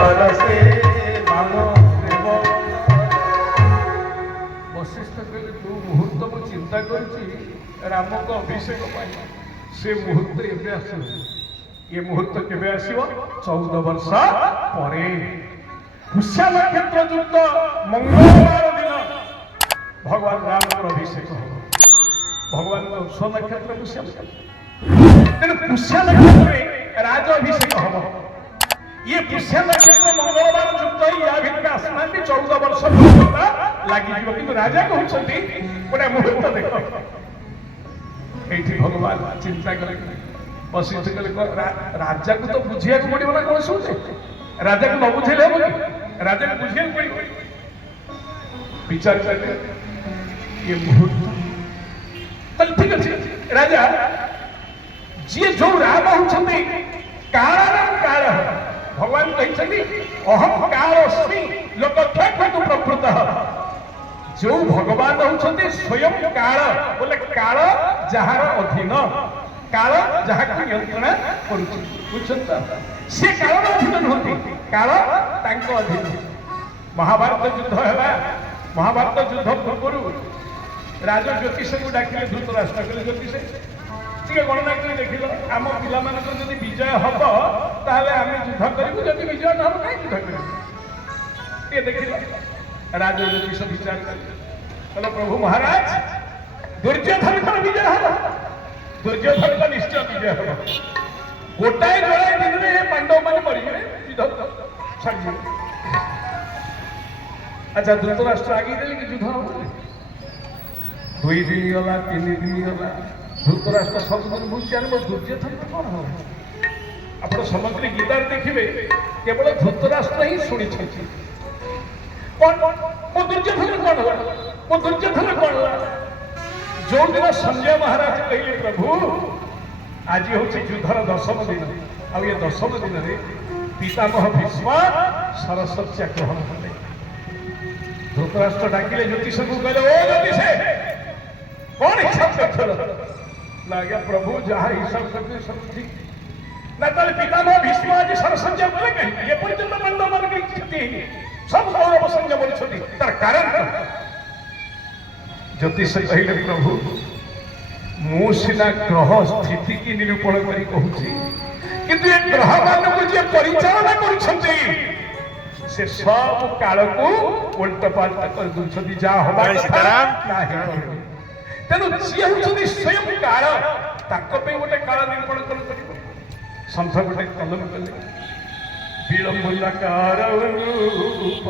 सरसे मानो देव वशिष्ठ कहले जो मुहूर्त मु चिंता करुच्ची राम को अभिषेक से मुहूर्त एवं आस ये मुहूर्त केवे आसव 14 वर्ष पर पुष्य नक्षत्र युक्त मंगलवार दिन भगवान राम अभिषेक हो भगवान स्व नक्षत्र पुष्य तेणु पुष्य नक्षत्र राज अभिषेक हम ये पुष्य नक्षत्र मंगलवार युक्त या भितर आसना 14 वर्ष लगे कि राजा कहते गोटे मुहूर्त देख ये भगवान चिंता कर वशिष्ठ राजा को तो बुझे पड़ो ना कौन शुणे राजा को न बुझेले हम कि राजा को बुझे पड़ो विचार कर ये मुहूर्त ठीक अच्छे राजा जी जो राम होती कालानाम काल भगवान कहते अहम कालस्मि लोकक्षेत्र प्रकृत जो भगवान होती स्वयं काल बोले काल जार अधीन काल जहाँ नियंत्रण सी काल अधीन नुहति काल अधीन महाभारत युद्ध है महाभारत युद्ध पूर्व राज ज्योतिष को डाकिले धृतराष्ट्र कहले ज्योतिष टे गणना कर देख आम पिला जब विजय हम ताहले आम युद्ध करूँ जब विजय न हम कहीं युद्ध करूँ ये देख राज ज्योतिष विचार कले प्रभु महाराज दुर्योधन का विजय हम दुर्योधन का निश्चय विजय हम गोटाए जोड़ाए दिन में पांडव मैंने मरीजे युद्ध छाड़ी अच्छा धृतराष्ट्र आगे देले कि युद्ध हम 2 दिन गला 3 दिन गला धृतराष्ट्र सब दिन बुझे दुर्योधन कौन हम आप समग्र गीतार देखिए केवल धृतराष्ट्र ही शुणी कौन मो दुर्योधन कौन हो मो दुर्योधन कौन हो जो दिन संजय महाराज कहले प्रभु आज हूँ युद्धर 10म दिन आ ये 10म दिन में पितामह भीष्म सरस्वत्या ग्रहण कले धृतराष्ट्र डाकिले ज्योतिष को कहले ओ ज्योतिष कौन हिसाब कर लगे प्रभु जहाँ हिसाब करते सब ठीक ना ताले पितामह भीष्म आज सरस्वत्या बोले कहीं ये पर्यंत बंद मन की क्षति सब गौरव संजय बोली तार कारण ज्योतिष कहले प्रभु मु सीना ग्रह स्थिति की निरूपण करी कहूची किंतु ये ग्रह मान को जे परिचालना करूछंती से सब काल को उल्टा पाल्टा कर दुछदी जा होबा नाही तेनु जे होछदी स्वयं काल ताको पे गोटे काल निरूपण करू संथ गोटे कलम कले विलंबनाकार रूप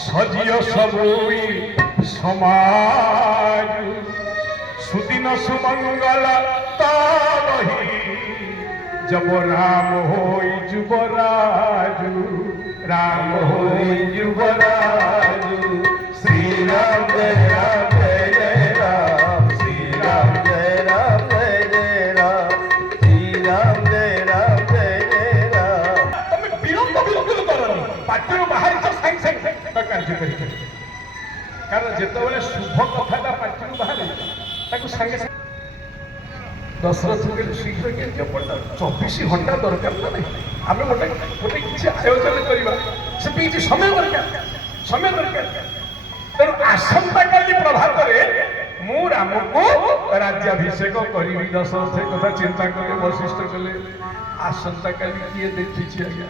सजिय सबोई समाज सुदिन सुमंगल ताबही जब राम होई जुबराजू राम होई जुबराजू श्री राम जय राम जय जय राम श्री राम जय राम जय जय राम श्री राम जय राम जय जय राम तुम विलंब बिल्कुल करनी पाटिरो बाहर तो संग संग कार्य करी कारण जेतबेले शुभ कथाटा पाटिरो बाहर ताको संगे दशरथ के शीघ्र के पड़ता 24 घंटा दरकार ना नहीं आम गोटे गोटे किसी आयोजन करवा से समय दरकार तेणु आसंता काली प्रभात मु राम को राज्याभिषेक करी दशरथ कथा चिंता कले वशिष्ठ कले आसंता काली किए देखी आज्ञा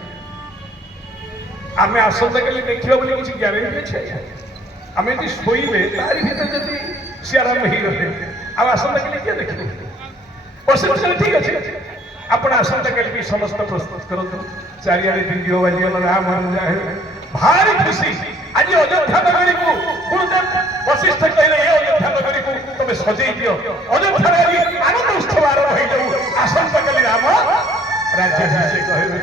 आम आसंता काली देखा बोली किसी ग्यारंटी अच्छे आम यदि शोबे तारी भर जब सियाराम ही रहे आसंता काली किए देखिए वशिष्ठ ठीक अच्छे आप आसंता काली समस्त प्रस्तुत करूँ चारिआडे वीडियो बाजिगल राम जाए भारी खुशी आज अयोध्या नगरी को गुरुदेव वशिष्ठ कहले ये अयोध्या नगरी को तुम सजई दियो अयोध्या नगरी आनंद उत्सव आरंभ हो जाऊ आसंता काली राम राज्याभिषेक कहबे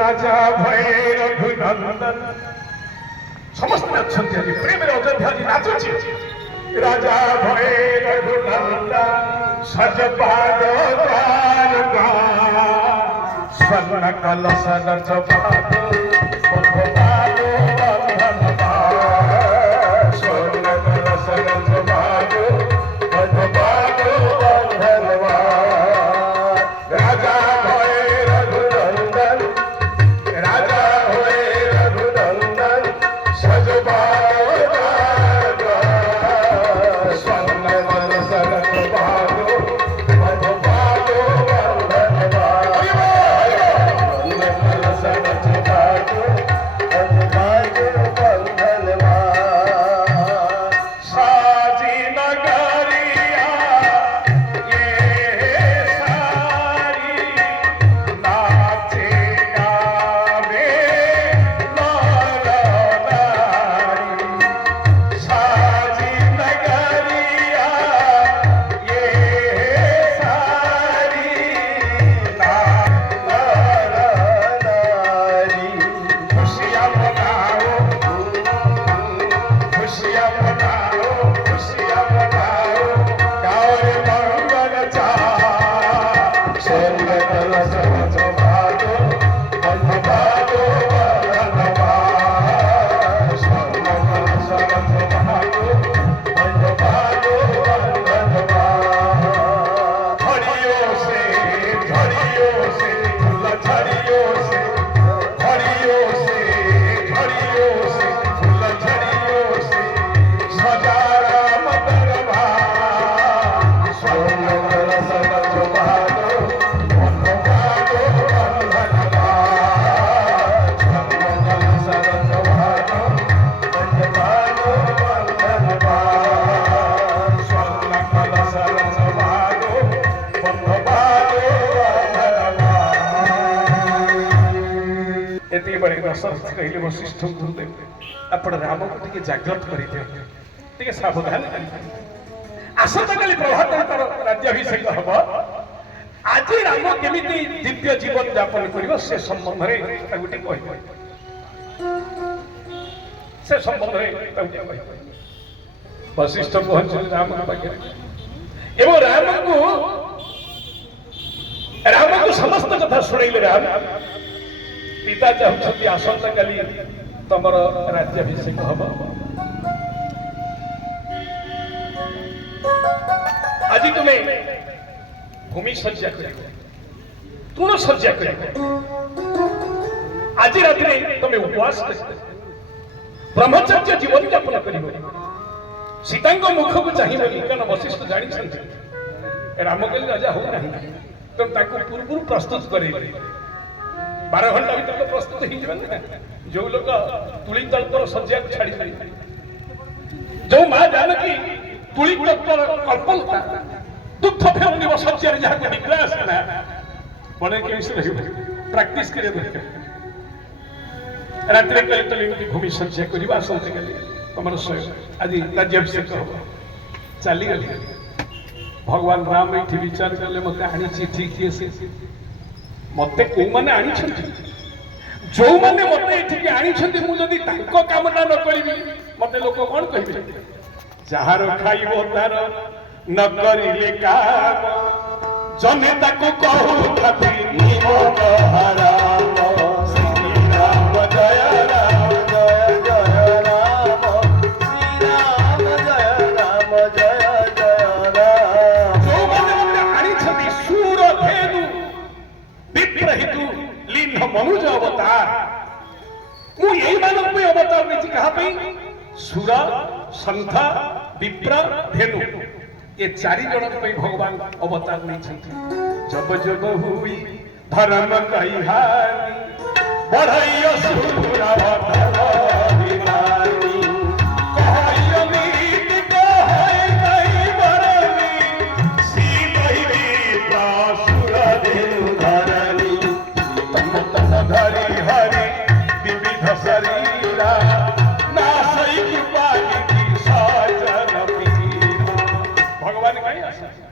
राजा भय रघुनंदन समस्त अच्छा प्रेम अयोध्या जी नाचुची राजा भय रघुनंदन सजपाद द्वारका स्वर्ण कलश रचपाद स्वर्ण कलश रचपाद राजा भय रघुनंदन ଏତିକି ବେଳେ ଦଶରଥ କହିଲେ ବଶିଷ୍ଠଙ୍କୁ ଆପଣ ରାମକୁ ଟିକେ ଜାଗ୍ରତ କରିଦିଅନ୍ତୁ, ଟିକେ ସାବଧାନ କରିଦିଅନ୍ତୁ। ଆସନ୍ତାକାଲି ପ୍ରଭାତର ରାଜ୍ୟାଭିଷେକ ହବ। ଆଜି ରାମ କେମିତି ଦିବ୍ୟ ଜୀବନ ଯାପନ କରିବ ସେ ସମ୍ବନ୍ଧରେ ତାକୁ ଟିକେ କହିବ, ସେ ସମ୍ବନ୍ଧରେ ତାକୁ ଟିକେ କହିବ। ବଶିଷ୍ଠ ପହଞ୍ଚିଲେ ରାମଙ୍କ ପାଖରେ ଏବଂ ରାମକୁ ସମସ୍ତ କଥା ଶୁଣେଇଲେ। ରାମ ପିତା ଚାହୁଁଛନ୍ତି ଆସନ୍ତାକାଲି ତମର ରାଜ୍ୟାଭିଷେକ ହବ। ଆଜି ତୁମେ ଭୂମି ଶଯ୍ୟା କରିବ, ତୃଣ ଶଯ୍ୟା କରିବ। ଆଜି ରାତିରେ ତମେ ଉପବାସ କରିବ, ବ୍ରହ୍ମଚର୍ଯ୍ୟ ଜୀବନ ଯାପନ କରିବ। ସୀତାଙ୍କ ମୁଖକୁ ଚାହିଁବନି, କାରଣ ବଶିଷ୍ଠ ଜାଣିଛନ୍ତି ରାମ କହିଲେ ରାଜା ହଉନାହିଁ, ତେଣୁ ତାକୁ ପୂର୍ବରୁ ପ୍ରସ୍ତୁତ କରେଇଲେ। 12 ଘଣ୍ଟା ଭିତରେ ତ ପ୍ରସ୍ତୁତ ହେଇଯିବେ ନା। ଯୋଉ ଲୋକ ତୁଳି ତଳ୍ପର ଶଯ୍ୟାକୁ ଛାଡି ପାରିବେ, ଯୋଉ ମା ଜାନକୀ ତୁଳି ତଳ୍ପର କଳ୍ପଲତା ଦୁଃଖ ଫେରୁନିବ ଶଯ୍ୟାରେ ଯାହାକୁ ନିଦ୍ରା ଆସେ ନା, ମନେ କେମିତି ରହିବ, ପ୍ରାକ୍ଟିସ କରିବା ଦରକାର। ରାତିରେ କହିଲେ ତମେ ଏମିତି ଭୂମି ଶଯ୍ୟା କରିବା, ଆସନ୍ତାକାଲି ତମର ଆଜି ରାଜ୍ୟାଭିଷେକ ହବ। ଚାଲିଗଲି। ଭଗବାନ ରାମ ଏଠି ବିଚାର କଲେ ମତେ ଆଣିଛି ଠିକ କିଏ ସେ, ମତେ କୋଉମାନେ ଆଣିଛନ୍ତି? ଯୋଉମାନେ ମତେ ଏଠିକି ଆଣିଛନ୍ତି, ମୁଁ ଯଦି ତାଙ୍କ କାମଟା ନ କରିବି ମତେ ଲୋକ କଣ କହିବେ? ଯାହାର ଖାଇବ ତାର ନ କରିଲେ କାମ, ଜନେ ତାକୁ କହୁଥାନ୍ତି ନିମକ ହାରାମ। ଶ୍ରୀରାମ ଜୟ ରାମ ଜୟ ଜୟ ରାମ, ଶ୍ରୀରାମ ଜୟ ରାମ ଜୟ ଜୟ ରାମ। ଯୋଉମାନେ ମତେ ଆଣିଛନ୍ତି ସୁର ଧେନୁ ବିପ୍ରହିତୁ ଲିମ୍ନ ମନୁଜ ଅବତାର, ମୁଁ ଏଇମାନଙ୍କ ପାଇଁ ଅବତାର ନେଇଛି। କାହା ପାଇଁ? ସୁର, ସନ୍ଥ, ବିପ୍ର, ଧେନୁ, ଏ 4 ଜଣଙ୍କ ପାଇଁ ଭଗବାନ ଅବତାର ନେଇଛନ୍ତି। ଜବ ଜବ ହୁଇ ଧର୍ମ କହିହାନି, ବଢ଼ଇ ଅସୁର ଧର୍ମ ବିନାନି, କହଇ ଅମିତ କହଇ ନାହିଁ ବରନି, ଶ୍ରୀମହି ସୁର ଧେନୁ ଧରନି। ତନ ଧରି ହରି ବିବିଧ ଶରୀରା, ନାଶଇ କୃପା ନିଧି ସଜନ ପୀରା। ଭଗବାନ କାହିଁ ଆସନ୍ତି?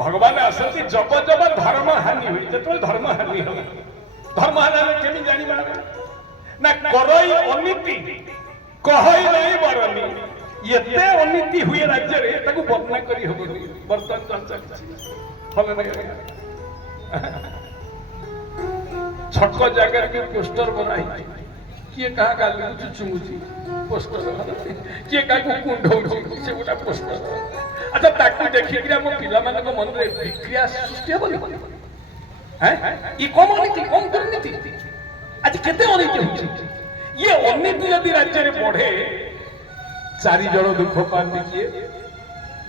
ଭଗବାନ ଆସନ୍ତି ଜବ ଜବ ଧର୍ମ ହାନି ହୁଏ। ଯେତେବେଳେ ଧର୍ମ ହାନି ହେଲା, ଧର୍ମ ହାନି ହେଲେ କେମିତି ଜାଣିବା ନା? କରଇ ଅନୀତି କହଇ ନାହିଁ ବରନି। ଏତେ ଅନୀତି ହୁଏ ରାଜ୍ୟରେ, ତାକୁ ବର୍ଣ୍ଣନା କରି ହବନି। ବର୍ତ୍ତମାନ ଚାଲିଛି ଛକ ଜାଗାରେ ବି ପୋଷ୍ଟର ବନା ହେଇଛି। କିଏ କାହା ଗାଲକୁ ଚୁଚୁମୁଛି, ପୋଷ୍ଟର। କିଏ କାହାକୁ କୁଣ୍ଡଉଛି, ସେ ଗୋଟେ ପୋଷ୍ଟର। ଆଚ୍ଛା, ତାକୁ ଦେଖିକିରି ଆମ ପିଲାମାନଙ୍କ ମନରେ ବିକ୍ରିୟା ସୃଷ୍ଟି ହବନି? ଇ କମ ଅନୀତି, କମ ଦୁର୍ନୀତି। ଆଜି କେତେ ଅନୀତି ହଉଛି। ଇଏ ଅନୀତି ଯଦି ରାଜ୍ୟରେ ବଢେ, 4 ଜଣ ଦୁଃଖ ପାଆନ୍ତି। କିଏ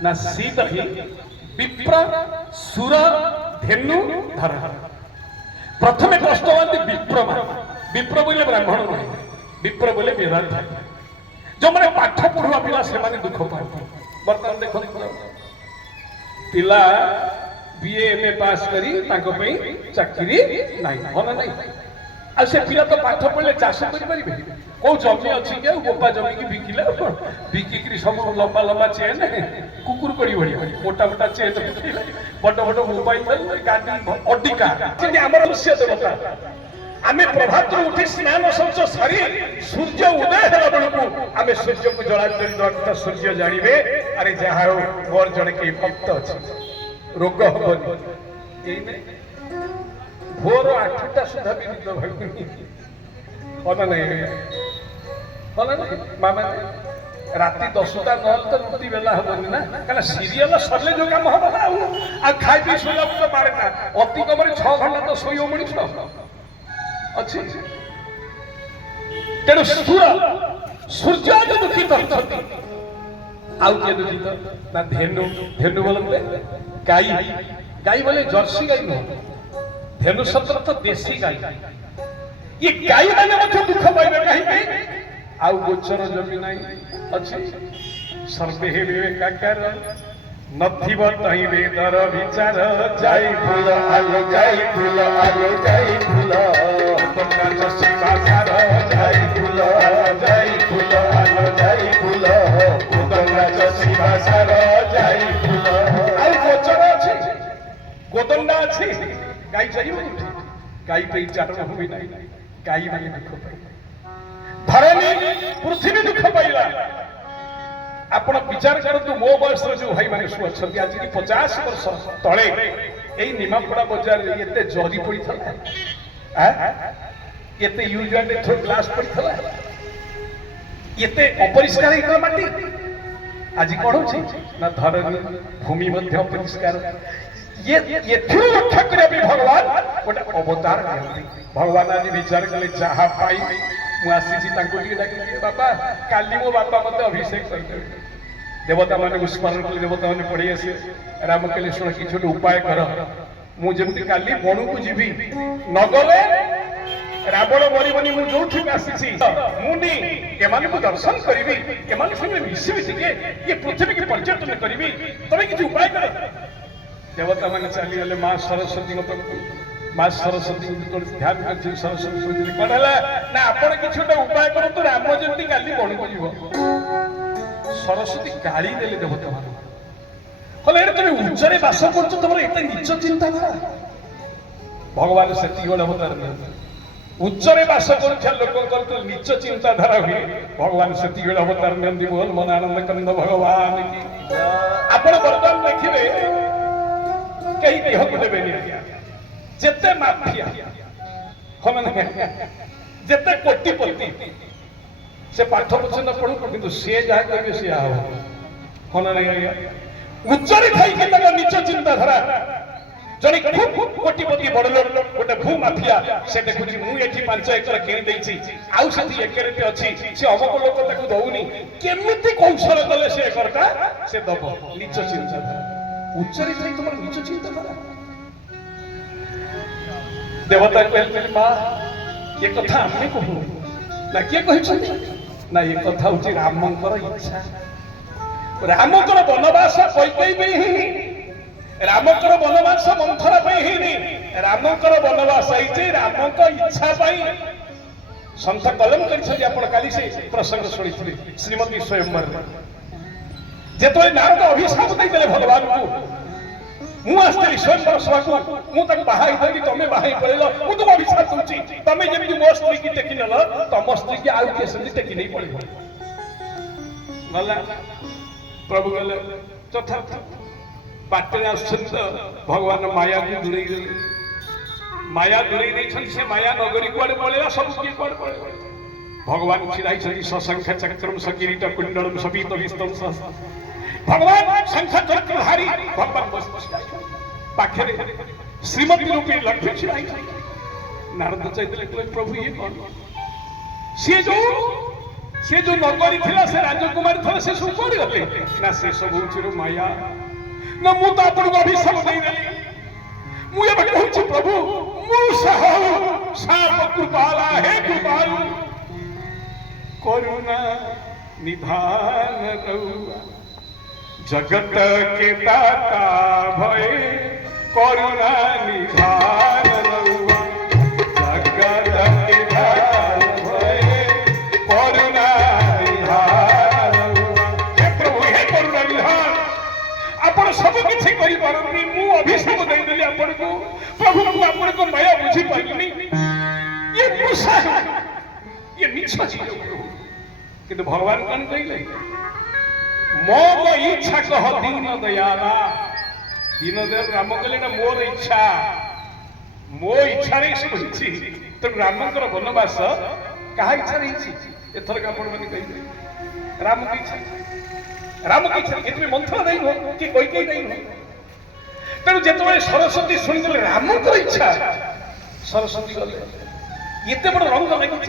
ନା? ଶ୍ରୀମହି ବିପ୍ର ସୁର ଧେନୁ ଧର। ପ୍ରଥମେ କଷ୍ଟ ହୁଅନ୍ତି ବିପ୍ରମା। ବିପ୍ର ବୋଲେ ବ୍ରାହ୍ମଣ ନୁହେଁ, ବିପ୍ର ବୋଲେ ବେଦାନ୍ତ। ଯୋଉମାନେ ପାଠ ପଢୁଆ ପିଲା ସେମାନେ ଦୁଃଖ ପାଆନ୍ତି। ବର୍ତ୍ତମାନ ଦେଖନ୍ତୁ, ପିଲା BA MA ପାସ୍ କରି ତାଙ୍କ ପାଇଁ ଚାକିରି ନାହିଁ, ଭଲ ନାହିଁ। ଆଉ ସେ ପିଲା ତ ପାଠ ପଢିଲେ ଚାଷ କରିପାରିବେ? କୋଉ ଜମି ଅଛି କି? ଆଉ ଗୋପା ଜମିକି ବିକିଲେ ବିକିକିରି ସବୁ ଲମ୍ବା ଲମ୍ବା ଚେନ୍, କୁକୁର କରି ଭଳିଆ ମୋଟା ମୋଟା ଚେନ୍ ପକେଇଲେ, ବଡ ବଡ ମୋବାଇଲ, ଗାଡି, ଅଡି କାର। ଆମର ଦୃଶ୍ୟ ଦେବତା। ଆମେ ପ୍ରଭାତରୁ ଉଠି ସ୍ନାନ ଶୌଚ ସାରି ସୂର୍ଯ୍ୟ ଉଦୟ ହେଲା ବେଳକୁ ଆମେ ସୂର୍ଯ୍ୟକୁ ଜଳାଞ୍ଜଳି ଦେବା। ସୂର୍ଯ୍ୟ ଜାଣିବେ ଆରେ ଯାହା ହଉ ମୋର ଜଣେ କେହି ଭକ୍ତ ଅଛି, ରୋଗ ହବନି। ଭୋର 8ଟା ସୁଦ୍ଧା ବି ନିଦ ଭାବୁନି। ଭଲ ନାହିଁ, ଭଲ ନାହିଁ ମାମା। ରାତି 10ଟା ନହେଲେ ତ ରୁଟି ବେଲା ହବନି ନା, କାରଣ ସିରିଏଲ ସରିଲେ ଯୋଉ କାମ ହବ ନା। ଆଉ ଖାଇ ପିଇ ଶୋଇଲା ବେଳକୁ 12ଟା, ଅତି କମରେ 6 ଘଣ୍ଟା ତ ଶୋଇବ ମଣିଷ ଅଛି। ତେଣୁ ସୂର୍ଯ୍ୟ ଆଜି ଦୁଃଖିତ ଅଛନ୍ତି। ଆଉ କିଏ ଦୁଃଖିତ ନା? ଧେନୁ। ଧେନୁ ବୋଲନ୍ତି ଗାଈ। ଗାଈ ବୋଲେ ଜର୍ସି ଗାଈ ନୁହଁ, ଧେନୁ ଶବ୍ଦ ତ ଦେଶୀ ଗାଈ। ये गाई मैंने मत दुख पाइबे कहीं आउ गोचर जमी नहीं अछि सर्वे विवेकाकार नथिब तही वेदर विचार जाई फूल आलो जाई फूल ଗୋଦଣ୍ଡା ଅଛି ଗାଈ ଚାଲିବ ଗାଈ ପାଇଁ ଚାରଣ ଭୂମି ନାହିଁ ଗାଈ ମାନେ ଦୁଃଖ ପାଇଲେ ଧରଣୀ ପୃଥିବୀ ଦୁଃଖ ପାଇଲା ଆପଣ ବିଚାର କରନ୍ତୁ ମୋ ବୟସର ଯୋଉ ଭାଇମାନେ ସବୁ ଅଛନ୍ତି ଆଜିକି 50 ବର୍ଷ ତଳେ ଏଇ ନିମାପଡ଼ା ବଜାରରେ ଏତେ ଜରି ପଡ଼ିଥିଲା ଏତେ ୟୁଜ୍ ଆଣ୍ଡ ଥ୍ରୋ ଗ୍ଲାସ୍ ପଡ଼ିଥିଲା ଏତେ ଅପରିଷ୍କାର ହେଇଥିଲା ମାଟି ଆଜି କଣ ହଉଛି ନା ଧରଣୀ ଭୂମି ମଧ୍ୟ ପରିଷ୍କାର ଏଥିରୁ ରକ୍ଷା କରିବା ପାଇଁ ଭଗବାନ ଗୋଟେ ଅବତାର ଦିଅନ୍ତି ଭଗବାନ ଆଜି ବିଚାର କଲେ ଯାହା ପାଇ ମୁଁ ଆସିଛି ତାଙ୍କୁ ଟିକେ ଡାକିଲି ବାପା କାଲି ମୋ ବାପା ମତେ ଅଭିଷେକ କରିଦେବେ ଦେବତା ମାନଙ୍କୁ ସ୍ମରଣ କଲେ ଦେବତା ମାନେ ପଳେଇ ଆସିବେ ରାମ କହିଲେ ଶୁଣ କିଛି ଗୋଟେ ଉପାୟ କର ମୁଁ ଯେମିତି କାଲି ବଣକୁ ଯିବି ନଗଲେ ରାବଣ ମରିବନି ମୁଁ ଯୋଉଠିକି ଆସିଛି ମୁଁ ଏମାନଙ୍କୁ ଦର୍ଶନ କରିବି ଏମାନଙ୍କ ସାଙ୍ଗରେ ମିଶିବି ଟିକେ ଇଏ ପୃଥିବୀକି ପର୍ଯ୍ୟଟନ କରିବି ତମେ କିଛି ଉପାୟ କର ଦେବତା ମାନେ ଚାଲିଗଲେ ମା ସରସ୍ୱତୀଙ୍କ ପାଖକୁ ମା ସରସ୍ୱତୀ ଧ୍ୟାନ କରିଛି ସରସ୍ୱତୀ କହିଥିଲେ କଣ ହେଲା ନା ଆପଣ କିଛି ଗୋଟେ ଉପାୟ କରନ୍ତୁ ରାମ ଯେମିତି କାଲି ବଣକୁ ଯିବ ସରସ୍ୱତୀ ଗାଳି ଦେଲେ ଦେବତା ମାନଙ୍କୁ କହିଲେ ଏରେ ତମେ ଉଚ୍ଚରେ ବାସ କରୁଛ ତମର ଏତେ ନିଚ ଚିନ୍ତାଧାରା ଭଗବାନ ସେତିକି ବେଳେ ଅବତାର ନିଅନ୍ତି ଉଚ୍ଚରେ ବାସ କରୁଥିବା ଲୋକଙ୍କର ତ ନିଚ ଚିନ୍ତାଧାରା ହୁଏ ଭଗବାନ ସେତିକି ବେଳେ ଅବତାର ନିଅନ୍ତି ବୋଲ ମନ ଆନନ୍ଦ କନ୍ଦ ଭଗବାନ କି ଆପଣ ବର୍ତ୍ତମାନ ଦେଖିବେ କେହି ଦେହକୁ ଦେବେନି ଯେତେ ମାଫିଆ ଯେତେ କୋଟିପତି ସେ ପାଠ ପଛନ ପଢୁ କିନ୍ତୁ ସିଏ ଯାହା କହିବେ ସିଏ ହବ ହଁ ନାଇଁ ଆଜ୍ଞା ଉଚ୍ଚରେ ଖାଇକି ତାଙ୍କ ନିଚ ଚିନ୍ତାଧାରା ଜଣେ କୋଟିପତି ବଡ ଲୋକ ଗୋଟେ ଭୂ ମାଫିଆ ସେ ଦେଖୁଛି ମୁଁ ଏଠି 5 ଏକର କିଣି ଦେଇଛି ଆଉ ସେଠି ଏକରଟେ ଅଛି ସେ ଅମକ ଲୋକ ତାକୁ ଦଉନି କେମିତି କୌଶଳ କଲେ ସେ ଏକରଟା ସେ ଦବ ନିଚ ଚିନ୍ତାଧାରା ଉଚ୍ଚରେ ଖାଇ ତମର ନିଚ ଚିନ୍ତାଧାରା ଦେବତା କହିଲେ ମା ଏ କଥା ଆମେ କହୁ ନା କିଏ କହିଛନ୍ତି ନା ଏ କଥା ହଉଛି ରାମଙ୍କର ଇଚ୍ଛା ରାମଙ୍କର ବନବାସ କୈକେୟୀ ପାଇଁ ହେଇନି ରାମଙ୍କର ବନବାସ ମନ୍ଥରା ପାଇଁ ହେଇନି ରାମଙ୍କର ବନବାସ ହେଇଛି ରାମଙ୍କ ଇଚ୍ଛା ପାଇଁ ସନ୍ଥ କଲମ କରିଛନ୍ତି ଆପଣ କାଲି ସେ ପ୍ରସଙ୍ଗ ଶୁଣିଥିବେ ଶ୍ରୀମତୀ ସ୍ୱୟଂବରରେ ଯେତେବେଳେ ନାରଦ ଅଭିଶାପ ଦେଇଦେଲେ ଭଗବାନଙ୍କୁ ମୁଁ ଆସିଥିଲି ସ୍ୱୟଂବର ସଭାକୁ ମୁଁ ତାକୁ ବାହା ହେଇଥିଲି ତମେ ବାହା ହେଇ ପଳେଇଲ ମୁଁ ତୁମ ଅଭିଶାପ ଦଉଛି ତମେ ଯେମିତି ମୋ ସ୍ତ୍ରୀକି ଟେକି ନେଲ ତମ ସ୍ତ୍ରୀକି ଆଉ କିଏ ସେମିତି ଟେକି ନେଇ ପଳେଇବ ଗଲା ପ୍ରଭୁ ଗଲେ ଯଥାର୍ଥ ବାଟରେ ଆସୁଛନ୍ତି ତ ଭଗବାନ ମାୟାକୁ ଦୂରେଇ ଦେଲେ ମାୟା ଦୂରେଇ ଦେଇଛନ୍ତି ସେ ମାୟା ନଗରୀ କୁଆଡେ ପଳେଇଲା ସବୁ କିଏ କୁଆଡେ ପଳେଇଲା ଭଗବାନ ଛିଡ଼ା ହେଇଛନ୍ତି ସଶଙ୍ଖ ଚକ୍ରମ ସକିରୀଟ କୁଣ୍ଡଳମ ସବିତ ବିସ୍ତମ ଭଗବାନ ଶଙ୍ଖ ଚକ୍ର ଧାରି ଭଗବାନ ପାଖରେ ଶ୍ରୀମତୀ ରୂପୀ ଲକ୍ଷ୍ମୀ ଛିଡ଼ା ହେଇଛନ୍ତି ନାରଦ ଚାହିଁଥିଲେ କହିଲେ ପ୍ରଭୁ ଇଏ କଣ ସିଏ ଯୋଉ ନଗରୀ ଥିଲା ସେ ରାଜକୁମାରୀ ଥିଲା ସେ ସବୁ କୁଆଡେ ଗଲେ ନା ସେ ସବୁ ହଉଛି ମାୟା ନା ମୁଁ ତ ଆପଣଙ୍କୁ ଅଭିଶାପ ଦେଇଦେଲି ମୁଁ ଏବେ କହୁଛି ପ୍ରଭୁ ମୁଁ ସାପ କୃପାଲା ହେ କୃପାଳୁ କରୁଣା निधान रहुआ जगत के दाता भय करुणा निधान रहुआ जगत के दाता भय करुणा निधान रहुआ हे प्रभु हे करुणा निधान आपण सब किछि करि पारंती मु अभिशाप दे देली आपण को प्रभु मु आपण को माया बुझी पाइलिनी ये मूसा ये मिछा छी किंतु भगवान कौन कहले मो इच्छा कह दीन दयाला दीन दयाल राम कहले ना मोर इच्छा मो इच्छा रे सब होछि तो रामकर वनवास कहा इच्छा रही एथर का आपण माने कहि राम की इच्छा एतमे मंत्र नहीं हो कि कोई कोई नहीं हो तेणु जेतबे सरस्वती सुनिले रामकर इच्छा सरस्वती गले एते बड़ रंग लागी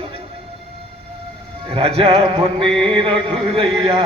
राजा बने रघुरैया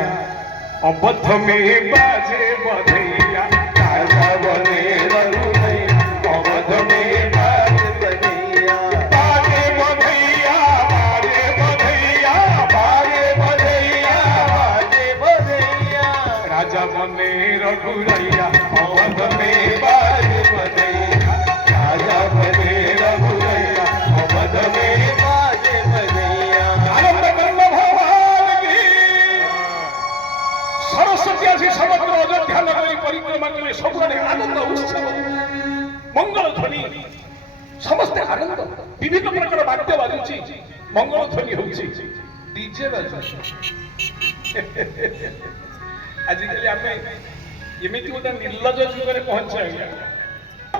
अबध में बाजे बधैया राजा बने रघुरैया अबध में बाजे बधैया बाजे बधैया बाजे बधैया बाजे बधैया बाजे बधैया राजा बने रघुरैया अबध में बाजे बधैया राजा बने रघुरैया अबध में बाजे बधैया सरस्वती आसी समग्र अयोध्या नगरी परिक्रमा कले सबुआडे आनंद उत्सव ମଙ୍ଗଳ ଧ୍ୱନି ସମସ୍ତେ ଆନନ୍ଦ ବିଭିନ୍ନ ପ୍ରକାର ବାଦ୍ୟ ବାଜୁଛି ମଙ୍ଗଳ ଧ୍ୱନି ହଉଛି ଡିଜେ ବାଜୁଛି ଆଜିକାଲି ଆମେ ଏମିତି ଗୋଟେ ନିର୍ଲଜ ଯୁଗରେ ପହଞ୍ଚିବା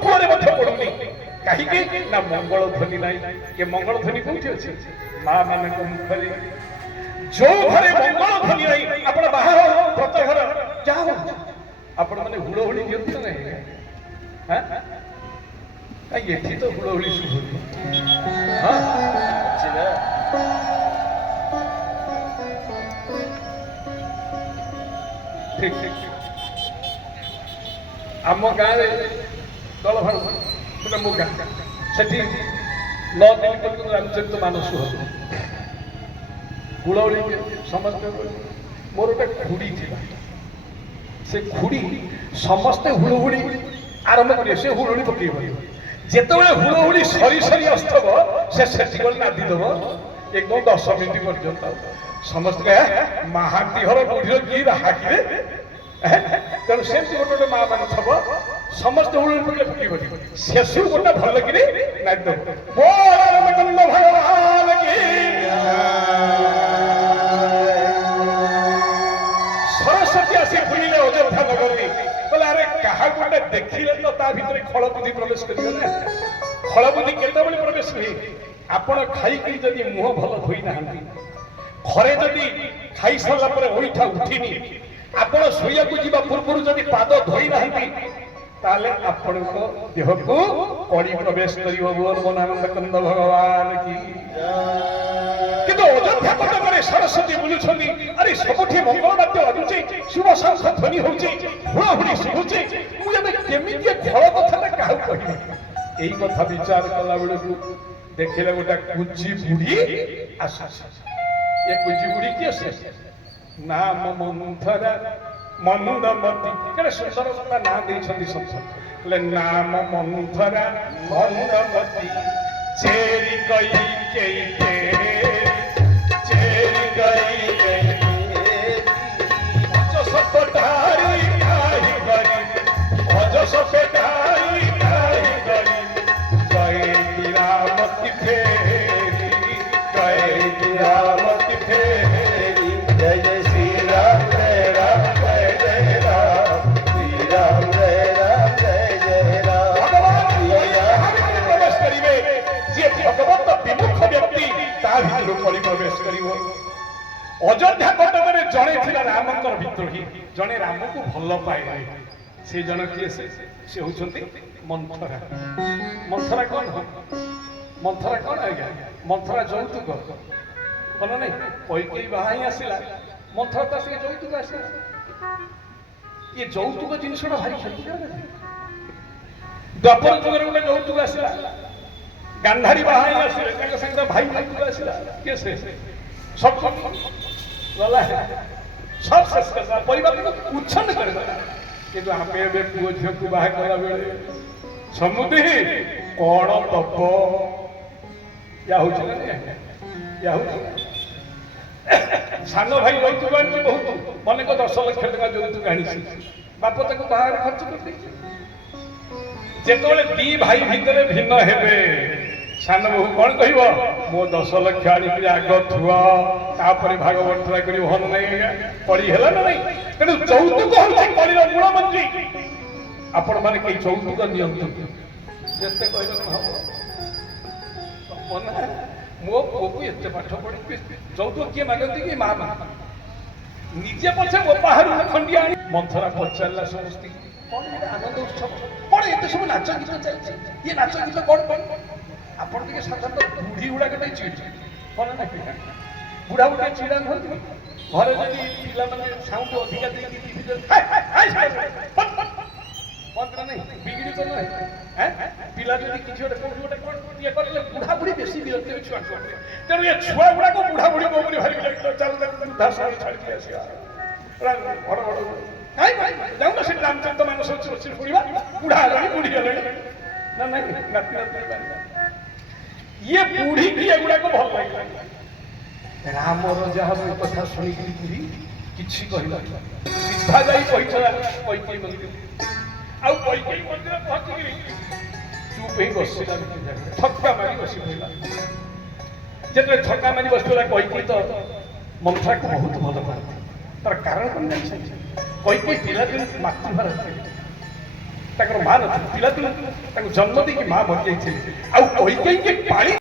କୁଆଡ଼େ ମଧ୍ୟ ପଡୁନି କାହିଁକି ନା ମଙ୍ଗଳ ଧ୍ୱନି ନାହିଁ ଏ ମଙ୍ଗଳ ଧ୍ୱନି କୋଉଠି ଅଛି ମା ମାନଙ୍କ ମୁଖରେ ଯୋଉ ଘରେ ମଙ୍ଗଳ ଧ୍ୱନି ନାହିଁ ଆପଣ ବାହାର ବ୍ରତ ଘର ଯାହା ଆପଣ ମାନେ ହୁଳହୁଳି ଦିଅନ୍ତୁ ନା ନାହିଁ ଏଠି ତ ହୁଳହୁଳି ଶୁଭୁନି ଠିକ ଠିକ ଆମ ଗାଁରେ ଦଳ ଭାଗ ସେଟା ମୋ ଗାଁ ସେଠି 9 ଦିନ ପର୍ଯ୍ୟନ୍ତ ରାମଚରିତ ମାନସ ହବ ହୁଳହୁଳି ସମସ୍ତେ ମୋର ଗୋଟେ ଖୁଡି ଥିଲା ସେ ଖୁଡି ସମସ୍ତେ ହୁଳହୁଳି ଆରମ୍ଭ କରିବେ ସେ ହୁଳହୁଳି ପକେଇବ ଯେତେବେଳେ ହୁଳହୁଳି ସରି ସରି ଆସୁଥିବ ସେ ସେଠି ଗଲେ ନାଦି ଦେବ ଏକଦମ 10 ମିନିଟ୍ ପର୍ଯ୍ୟନ୍ତ ସମସ୍ତେ ମାହାନ୍ତି ଘର ବୁଢୀର କି ରାହାକିରେ ତେଣୁ ସେମିତି ଗୋଟେ ଗୋଟେ ମା ମାନେ ଥବ ସମସ୍ତେ ହୁଳହୁଳି ପକେଇଲେ ପକେଇବ ଶେଷରୁ ଗୋଟେ ଭଲ କିରି ନାଦି ଦେବ ଭଗବାନ କି ସରସ୍ୱତୀ ଆସି ବୁଲିଲେ ଅଯୋଧ୍ୟା ନଗରରେ କହିଲେ ଆରେ କାହାକୁ ଗୋଟେ ଦେଖିଲେ ତ ତା ଭିତରେ ଖଳ ବୁଦ୍ଧି ପ୍ରବେଶ କରିବେ ନା ଖଳ ବୁଦ୍ଧି କେତେବେଳେ ପ୍ରବେଶ ହୁଏ ଆପଣ ଖାଇକି ଯଦି ମୁହଁ ଭଲ ଧୋଇ ନାହାନ୍ତି ଘରେ ଯଦି ଖାଇସାରିଲା ପରେ ଅଇଁଠା ଉଠିନି ଆପଣ ଶୋଇବାକୁ ଯିବା ପୂର୍ବରୁ ଯଦି ପାଦ ଧୋଇ ନାହାନ୍ତି ତାହେଲେ ଆପଣଙ୍କ ଦେହକୁ କଳି ପ୍ରବେଶ କରିବ ବୋଲାନନ୍ଦ କନ୍ଦ ଭଗବାନ କି କିନ୍ତୁ ଅଯୋଧ୍ୟା କଟକରେ ସରସ୍ୱତୀ ବୁଲୁଛନ୍ତି ଆରେ ସବୁଠି ମଙ୍ଗଳ ବାଦ୍ୟ ବାଜୁଛି ଶୁଭ ଶଙ୍ଖ ଧ୍ୱନି ହଉଛି ହୁଳହୁଳି ଶୁଭୁଛି ମୁଁ ଏବେ କେମିତି ଫଳ କଥାଟା କାହାକୁ କହିବି ଏଇ କଥା ବିଚାର କଲା ବେଳକୁ ଦେଖିଲେ ଗୋଟେ କୁଚି ବୁଢୀ ଆସୁଛି ଏ କୁଚି ବୁଢୀ କିଏ ସେ ନାମ ମନ୍ଥରା ମନ୍ଦମତି କେତେ ସୁନ୍ଦର କଥା ନାଁ ଦେଇଛନ୍ତି ହେଲେ ନାମ ମନ୍ଥରା ମନ୍ଦମତି ଚେରି କଇ କେଇ ଚେରି କଇ ଅଜସ ପଟାରି କାହି କରି ଅଜସ ପଟାରି କାହି କରି କଏ ରାମତି ଫେରି କଏ ରାମତି ଫେରି ଜୟ ଜୟ ଶ୍ରୀ ରାମ ଜୟ ରାମ ଜୟ ଜୟ ରାମ ଶ୍ରୀ ରାମ ଜୟ ରାମ ଜୟ ଜୟ ରାମ ଭଗବାନ ପ୍ରବେଶ କରିବେ ଯିଏ ଭଗବତ ବିମୁଖ ବ୍ୟକ୍ତି ତା ଭିତରୁ କଳି ପ୍ରବେଶ କରିବ ଅଯୋଧ୍ୟା କଟକରେ ଜଣେ ଥିଲା ରାମଙ୍କର ବିଦ୍ରୋହୀ ଜଣେ ରାମକୁ ଭଲ ପାଏ ସେ ଜଣ କିଏ ସେ ହଉଛନ୍ତି ମନ୍ଥରା ମନ୍ଥରା କଣ ମନ୍ଥରା କଣ ଆଜ୍ଞା ମନ୍ଥରା ଯୌତୁକ ଭଲ ନାଇଁ କୈକେୟୀ ବାହା ହିଁ ଆସିଲା ମନ୍ଥରା ତା ସେ ଯୌତୁକ ଆସିଲା ଇଏ ଯୌତୁକ ଜିନିଷଟା ଭାରି କ୍ଷତିକାରକ ଦ୍ୱାପର ଯୁଗରେ ଗୋଟେ ଯୌତୁକ ଆସିଲା ଗାନ୍ଧାରୀ ବାହା ହିଁ ଆସିଲେ ତାଙ୍କ ସାଙ୍ଗେ ଭାଇ ଯୌତୁକ ଆସିଲା କିଏ ସେ ସବୁ ଗଲା ସବ ଶେଷ କରିଦେଲା ପରିବାରକୁ ଉଚ୍ଛନ୍ନ କରିଦେଲା କିନ୍ତୁ ଆମେ ଏବେ ପୁଅ ଝିଅକୁ ବାହା କଲା ବେଳେ ସମୁଦି କଣ ତପ ୟା ହଉଛି ନା ୟା ହଉଛି ସାନ ଭାଇ ଯୌତୁକ ଆଣିଛି ବହୁତ ଅନେକ 10 ଲକ୍ଷ ଟଙ୍କା ଯୌତୁକ ଆଣିଛି ବାପ ତାକୁ ବାହାରେ ଖର୍ଚ୍ଚ କରିଦେଇଛି ଯେତେବେଳେ ଦି ଭାଇ ଭିତରେ ଭିନ୍ନ ହେବେ ସାନ ବୋହୂ କଣ କହିବ ମୋ 10 ଲକ୍ଷ ଆଣିକି ଆଗ ଥୁଆ ତାପରେ ଭାଗବତରା କରି ଭଲ ନାହିଁ କଳି ହେଲା ନା ନାଇଁ ତେଣୁ ଯୌତୁକ ହଉଛି କଳିର ମୂଳ ମନ୍ତ୍ରୀ ଆପଣ ମାନେ କେହି ଯୌତୁକ ନିଅନ୍ତୁ ଯେତେ କହିଲେ ହବ ମୋ ପୁଅକୁ ଏତେ ପାଠ ପଢି ଯୌତୁକ କିଏ ମାଗନ୍ତି କି ମା ନିଜେ ପଛେ ମୋ ବାହାରୁ ଖଣ୍ଡିଆ ଆଣି ମନ୍ଥରା ପଚାରିଲା ସମସ୍ତେ କଣ ଗୋଟେ ଆନନ୍ଦ ଉତ୍ସବ କଣ ଏତେ ସବୁ ନାଚ ଗୀତ ଚାଲିଛି ଇଏ ନାଚ ଗୀତ କଣ କଣ ଆପଣ ଟିକେ ସାଧାରଣତଃ ବୁଢୀ ଗୁଡାକ ଟିକେ ଚିଡି କଣ ନା ବୁଢା ବୁଢା ଚିଡା ନୁହନ୍ତି ଘରେ ଯଦି ପିଲାମାନେ ସାଉଣ୍ଡ ଅଧିକା ଦେଇକି ବିଗିଡି ତ ନୁହେଁ ପିଲା ଯଦି କିଛି ଗୋଟେ କୋଉଠି ଗୋଟେ କଣ ଇଏ କରିଲେ ବୁଢା ବୁଢୀ ବେଶୀ ବିରକ୍ତ ହେବେ ଛୁଆ ତେଣୁ ଏ ଛୁଆ ଗୁଡାକ ବୁଢା ବୁଢୀ ମୋ ଉପରେ ଭାରି ଚାଲୁ ବୃଦ୍ଧାଶ୍ରମ ଛାଡିକି ଆସିବା ବଡ ବଡ ଯାଉନ ସେଠି ରାମଚରିତ ମାନସ ଶୁଣିବା ବୁଢା ହେଲାଣି ବୁଢୀ ହେଲାଣି ନା ନାଇଁ ନାତି ନାତି ଇଏ ବୁଢୀ କି ଏଗୁଡାକ ଭଲ ଲାଗିଲା ରାମର ଯାହା ଏ କଥା ଶୁଣିକି ବୁଢୀ କିଛି କହିଲା ସିଧା ଯାଇ କହିଥିଲା କୈକେୟୀ ମନ୍ଦିର ଆଉ କୈକେୟୀ ମନ୍ଦିର ପହଞ୍ଚିକିରି ଚୁପ୍ ହେଇ ବସିଲା ଥକା ମାରି ବସି ପଡ଼ିଲା। ଯେତେବେଳେ ଥକା ମାରି ବସିଥିଲା କୈକେୟୀ ତ ମନ୍ଥରାକୁ ବହୁତ ଭଲ ପାଆନ୍ତି। ତାର କାରଣ କଣ ଜାଣିଛନ୍ତି? କୈକେୟୀ ପିଲାଦିନୁ ମାତୃଭାର ଥିଲେ, ତାଙ୍କର ମା ନଥିଲେ। ପିଲାଦିନୁ ତାଙ୍କୁ ଜନ୍ମ ଦେଇକି ମା ମରିଯାଇଥିଲେ। ଆଉ କୈକେୟୀକି ପାଳି